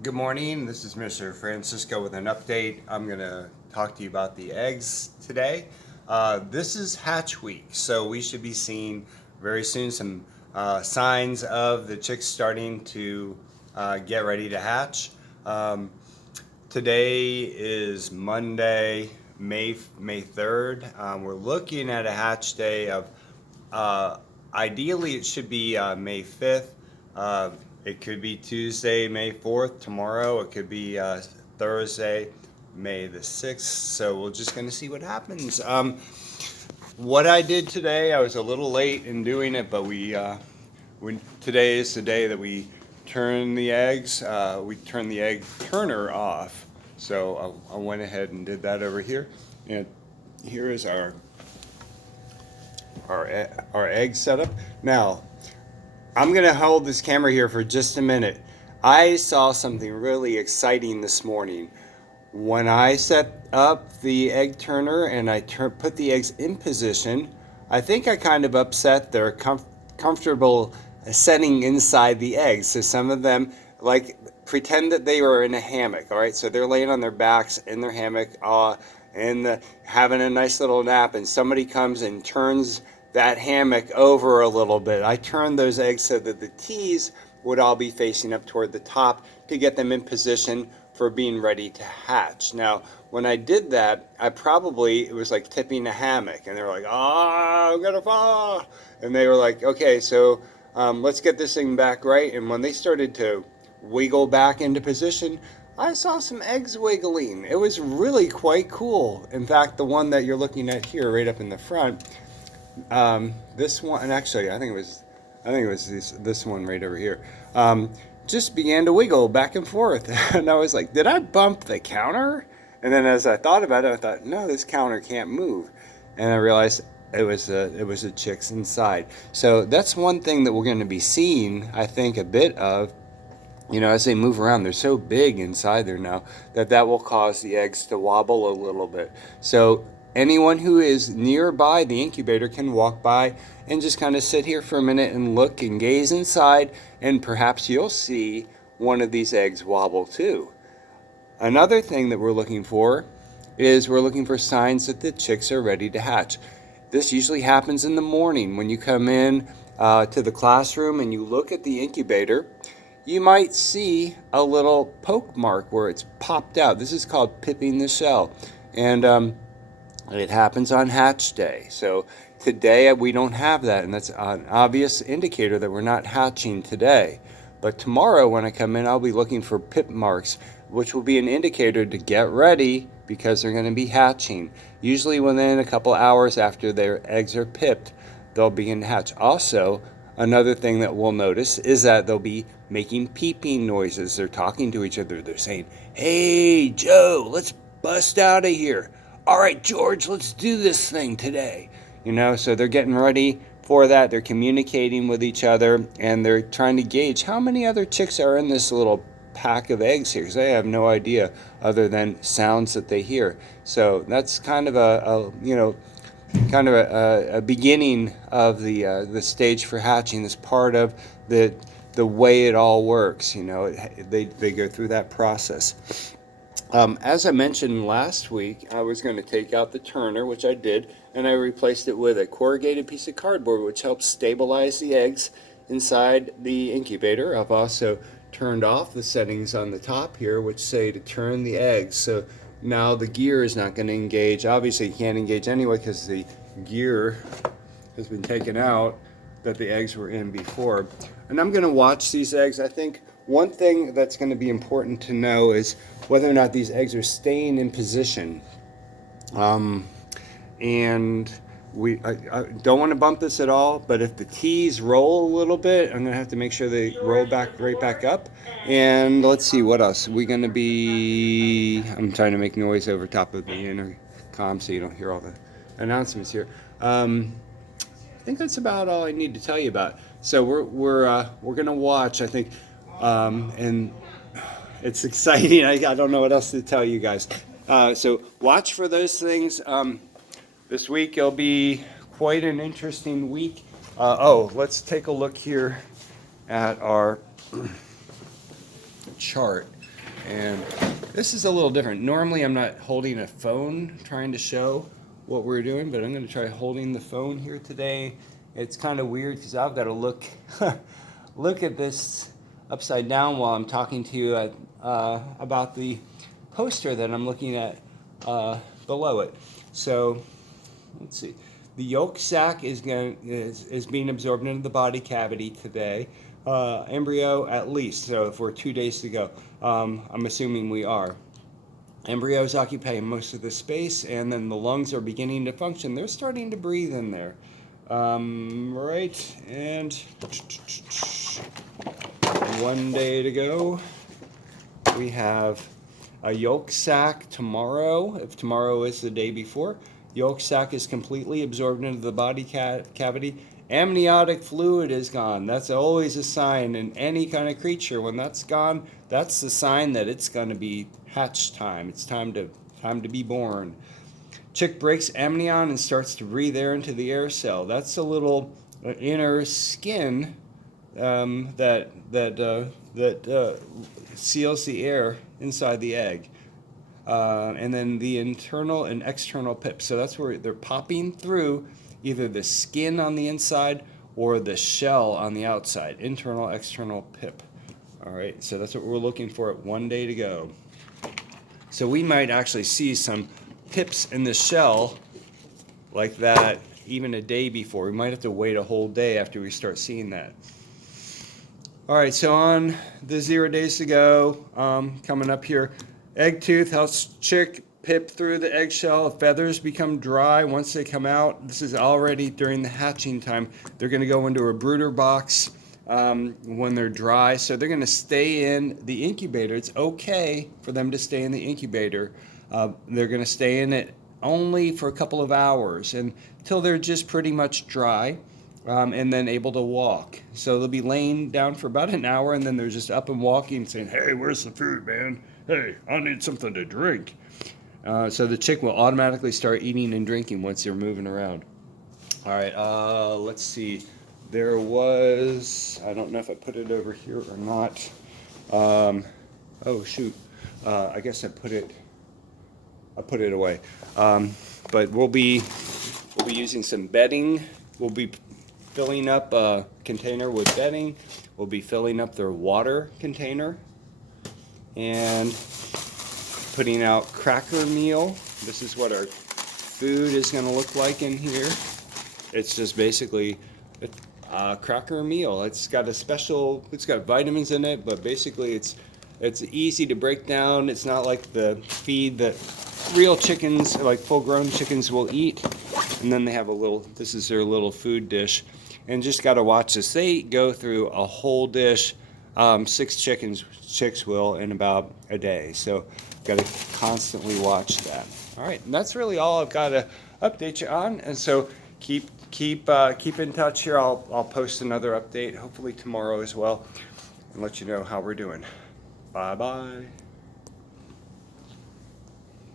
Good morning. This is Mr. Francisco with an update. I'm going to talk to you about the eggs today. This is hatch week, so we should be seeing very soon some signs of the chicks starting to get ready to hatch. Today is Monday, May 3rd. We're looking at a hatch day of ideally it should be May 5th. It could be Tuesday, May 4th, tomorrow. It could be Thursday, May the 6th. So we're just going to see what happens. What I did today, I was a little late in doing it, but today is the day that we turn the eggs. We turn the egg turner off. So I went ahead and did that over here. And here is our egg setup. Now, I'm gonna hold this camera here for just a minute. I saw something really exciting this morning. When I set up the egg turner and I put the eggs in position, I think I kind of upset their comfortable setting inside the eggs. So some of them pretend that they were in a hammock. All right, so they're laying on their backs in their hammock, and having a nice little nap, and somebody comes and turns that hammock over a little bit. I turned those eggs so that the teas would all be facing up toward the top to get them in position for being ready to hatch. Now, when I did that, it was like tipping a hammock, and they were like, "Ah, I'm gonna fall," and they were like, "Okay, so let's get this thing back right." And when they started to wiggle back into position, I saw some eggs wiggling. It was really quite cool. In fact, the one that you're looking at here, right up in the front, this one, and actually, I think it was this one right over here, just began to wiggle back and forth, and I was like, "Did I bump the counter?" And then as I thought about it, I thought, "No, this counter can't move," and I realized it was the chicks inside. So that's one thing that we're going to be seeing, I think, a bit of. As they move around, they're so big inside there now that will cause the eggs to wobble a little bit. So anyone who is nearby the incubator can walk by and just kind of sit here for a minute and look and gaze inside, and perhaps you'll see one of these eggs wobble too. Another thing that we're looking for signs that the chicks are ready to hatch. This usually happens in the morning when you come in to the classroom and you look at the incubator. You might see a little poke mark where it's popped out. This is called pipping the shell, and it happens on hatch day. So today we don't have that, and that's an obvious indicator that we're not hatching today. But tomorrow when I come in, I'll be looking for pip marks, which will be an indicator to get ready because they're going to be hatching. Usually within a couple hours after their eggs are pipped, they'll begin to hatch. Also, another thing that we'll notice is that they'll be making peeping noises. They're talking to each other. They're saying, "Hey, Joe, let's bust out of here. All right, George, let's do this thing today." So they're getting ready for that. They're communicating with each other, and they're trying to gauge how many other chicks are in this little pack of eggs here, because they have no idea other than sounds that they hear. So that's kind of a beginning of the stage for hatching. This part of the way it all works. They go through that process. As I mentioned last week, I was going to take out the turner, which I did, and I replaced it with a corrugated piece of cardboard, which helps stabilize the eggs inside the incubator. I've also turned off the settings on the top here, which say to turn the eggs. So now the gear is not going to engage. Obviously, you can't engage anyway because the gear has been taken out that the eggs were in before. And I'm going to watch these eggs. I think one thing that's going to be important to know is whether or not these eggs are staying in position. And I don't want to bump this at all, but if the teas roll a little bit, I'm going to have to make sure they roll right back up. And let's see, what else? I'm trying to make noise over top of the intercom so you don't hear all the announcements here. I think that's about all I need to tell you about. So we're gonna watch, I think, and it's exciting. I don't know what else to tell you guys. So watch for those things. This week it'll be quite an interesting week. Let's take a look here at our chart. And this is a little different. Normally I'm not holding a phone trying to show what we're doing, but I'm going to try holding the phone here today. It's kind of weird because I've got to look look at this upside down while I'm talking to you about the poster that I'm looking at below it. So let's see. The yolk sac is being absorbed into the body cavity today. Embryo at least. So if we're 2 days to go, I'm assuming we are. Embryos occupy most of the space, and then the lungs are beginning to function. They're starting to breathe in there. Right, and 1 day to go. We have a yolk sac tomorrow. If tomorrow is the day before, yolk sac is completely absorbed into the body cavity. Amniotic fluid is gone. That's always a sign in any kind of creature. When that's gone, that's the sign that it's going to be hatch time. It's time to be born. Chick breaks amnion and starts to breathe air into the air cell. That's a little inner skin that seals the air inside the egg. And then the internal and external pip. So that's where they're popping through either the skin on the inside or the shell on the outside. Internal, external pip. All right, so that's what we're looking for at 1 day to go. So we might actually see some pips in the shell like that even a day before. We might have to wait a whole day after we start seeing that. All right, so on the 0 days to go, coming up here, egg tooth helps chick pip through the eggshell. Feathers become dry once they come out. This is already during the hatching time. They're going to go into a brooder box when they're dry, so they're going to stay in the incubator. It's okay for them to stay in the incubator. They're going to stay in it only for a couple of hours until they're just pretty much dry. And then able to walk. So they'll be laying down for about an hour, and then they're just up and walking, saying, "Hey, where's the food, man? Hey, I need something to drink." So the chick will automatically start eating and drinking once they're moving around. All right, let's see. There was, I don't know if I put it over here or not. Oh shoot, I guess I put it away. But we'll be using some bedding. We'll be filling up a container with bedding. We'll be filling up their water container and putting out cracker meal. This is what our food is going to look like in here. It's just basically a cracker meal. It's got vitamins in it, but basically it's easy to break down. It's not like the feed that real chickens, like full-grown chickens, will eat. And then they have this is their little food dish. And just got to watch this. They go through a whole dish. 6 chicks will in about a day. So got to constantly watch that. All right, and that's really all I've got to update you on. And so keep in touch here. I'll post another update, hopefully tomorrow as well, and let you know how we're doing. Bye bye.